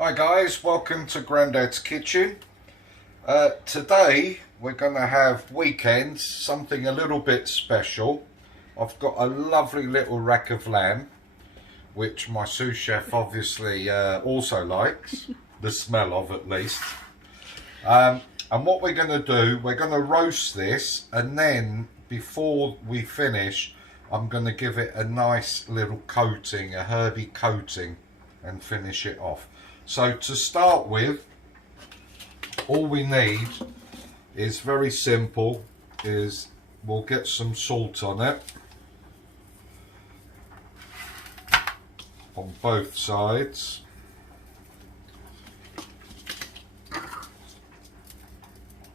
Hi guys, welcome to Grandad's Kitchen. Today we're going to have weekends, something a little bit special. I've got a lovely little rack of lamb, which my sous chef obviously also likes, the smell of at least. And what we're going to do, we're going to roast this, and then before we finish, I'm going to give it a nice little coating, a herby coating, and finish it off. So to start with, all we need is very simple, is we'll get some salt on it on both sides.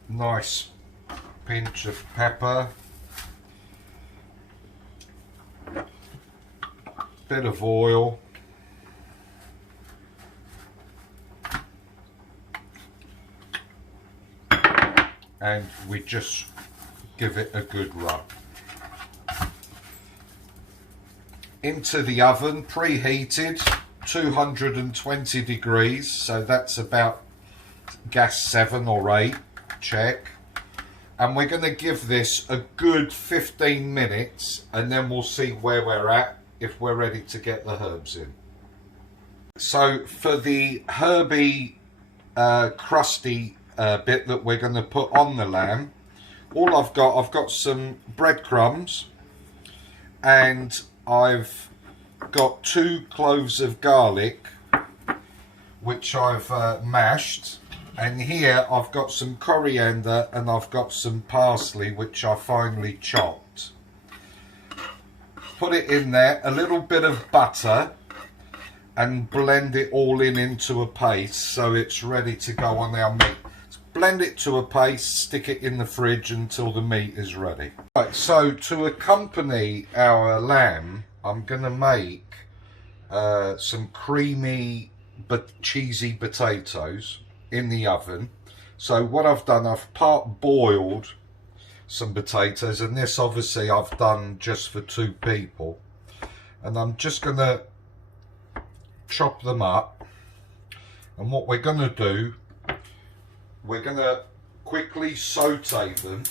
Nice pinch of pepper, bit of oil, and we just give it a good rub. Into the oven, preheated, 220 degrees, so that's about gas 7 or 8, check. And we're going to give this a good 15 minutes, and then we'll see where we're at, if we're ready to get the herbs in. So for the herby, crusty bit that we're going to put on the lamb, I've got some breadcrumbs, and I've got 2 cloves of garlic which I've mashed, and here I've got some coriander and I've got some parsley which I finely chopped. Put it in there, a little bit of butter, and blend it all into a paste so it's ready to go on our meat. Blend it to a paste, stick it in the fridge until the meat is ready. Right, so to accompany our lamb, I'm going to make some creamy but cheesy potatoes in the oven. So what I've done, I've part boiled some potatoes, and this obviously I've done just for 2 people. And I'm just going to chop them up. And what we're going to do, we're going to quickly saute them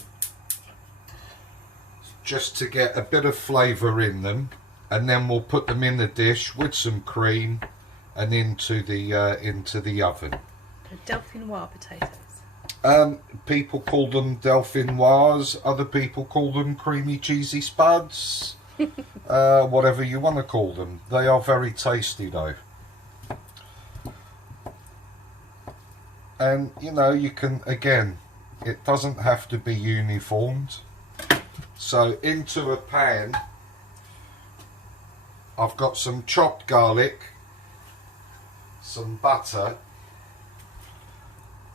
just to get a bit of flavour in them, and then we'll put them in the dish with some cream and into the oven. The Dauphinoise potatoes. People call them Dauphinoise, other people call them creamy cheesy spuds, whatever you want to call them. They are very tasty though. And you know, you can, again, it doesn't have to be uniformed. So into a pan, I've got some chopped garlic, some butter,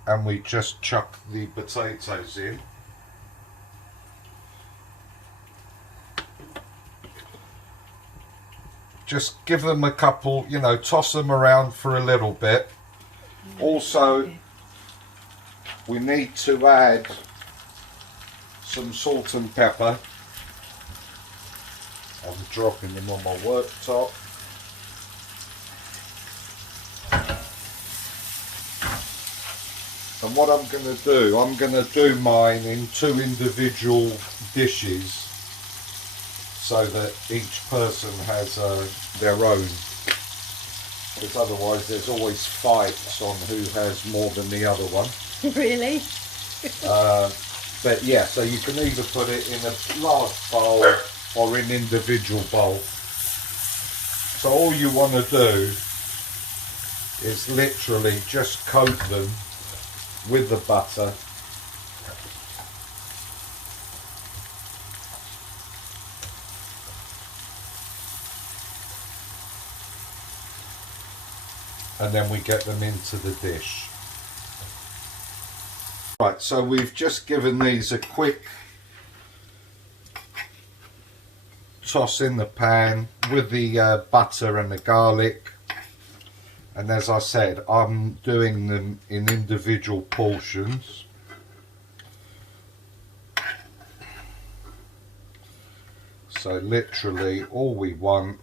and we just chuck the potatoes in. Just give them a couple, you know, toss them around for a little bit. Also, we need to add some salt and pepper. I'm dropping them on my worktop. And what I'm going to do, I'm going to do mine in 2 individual dishes so that each person has their own. Because otherwise there's always fights on who has more than the other one. Really? But yeah, so you can either put it in a large bowl or in individual bowls. So all you want to do is literally just coat them with the butter. And then we get them into the dish. Right, so we've just given these a quick toss in the pan with the butter and the garlic. And as I said, I'm doing them in individual portions. So literally all we want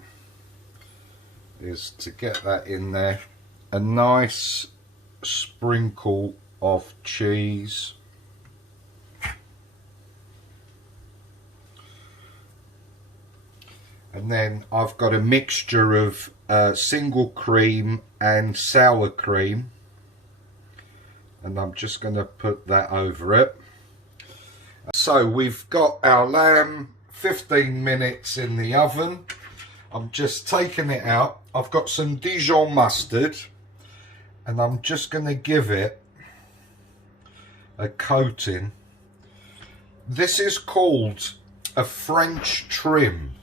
is to get that in there a nice sprinkle of cheese. And then I've got a mixture of single cream and sour cream, and I'm just going to put that over it. So we've got our lamb 15 minutes in the oven. I'm just taking it out. I've got some Dijon mustard, and I'm just going to give it a coating. This is called a French trim,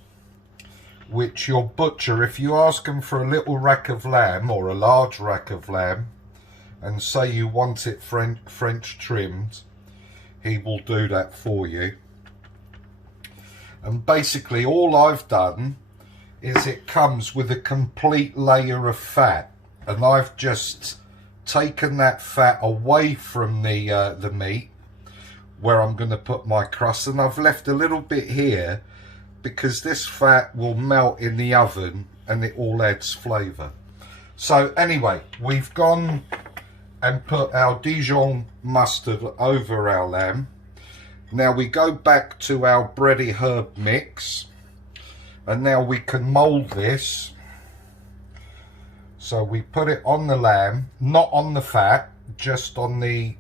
which your butcher, if you ask him for a little rack of lamb or a large rack of lamb and say you want it French trimmed, he will do that for you. And basically all I've done is it comes with a complete layer of fat, and I've just taken that fat away from the meat where I'm going to put my crust, and I've left a little bit here because this fat will melt in the oven and it all adds flavour. So anyway, we've gone and put our Dijon mustard over our lamb. Now we go back to our bready herb mix, and now we can mould this. So we put it on the lamb, not on the fat, just on the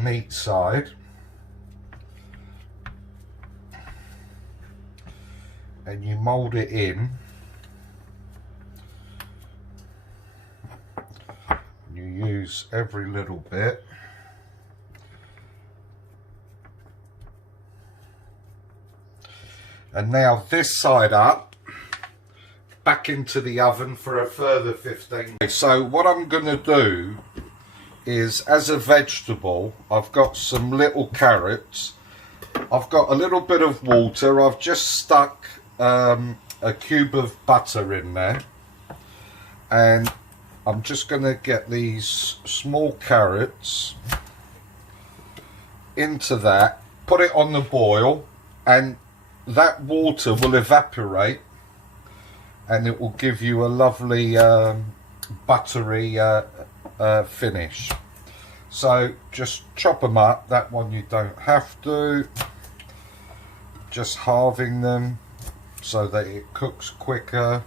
meat side. And you mould it in. You use every little bit. And now this side up, back into the oven for a further 15 minutes. So what I'm going to do is, as a vegetable, I've got some little carrots. I've got a little bit of water. I've just stuck a cube of butter in there, and I'm just going to get these small carrots into that, put it on the boil, and that water will evaporate and it will give you a lovely buttery finish. So just chop them up. That one you don't have to, just halving them so that it cooks quicker,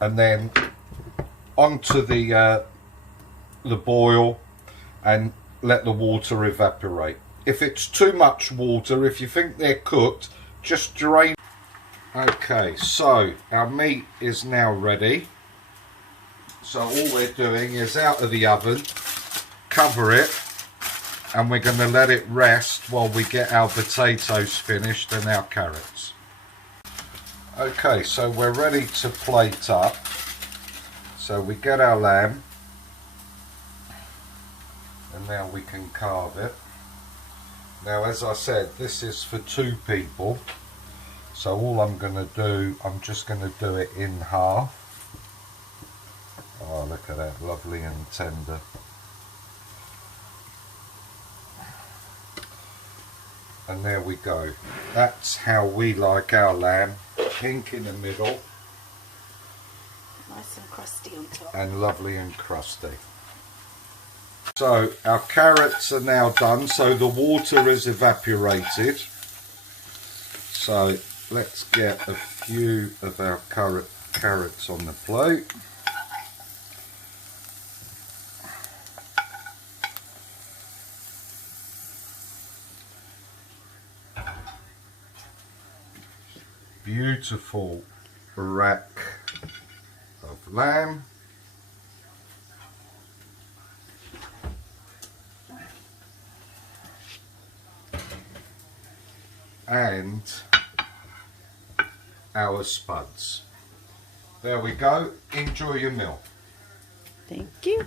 and then onto the boil and let the water evaporate. If it's too much water, if you think they're cooked, just drain. Okay, so our meat is now ready. So all we're doing is out of the oven, cover it, and we're going to let it rest while we get our potatoes finished and our carrots. Okay, so we're ready to plate up. So we get our lamb, and now we can carve it. Now, as I said, this is for 2 people. So all I'm going to do, I'm just going to do it in half. Oh, look at that, lovely and tender. And there we go. That's how we like our lamb. Pink in the middle. Nice and crusty on top. And lovely and crusty. So our carrots are now done. So the water is evaporated. So let's get a few of our carrots on the plate. Beautiful rack of lamb. And our spuds. There we go. Enjoy your meal. Thank you.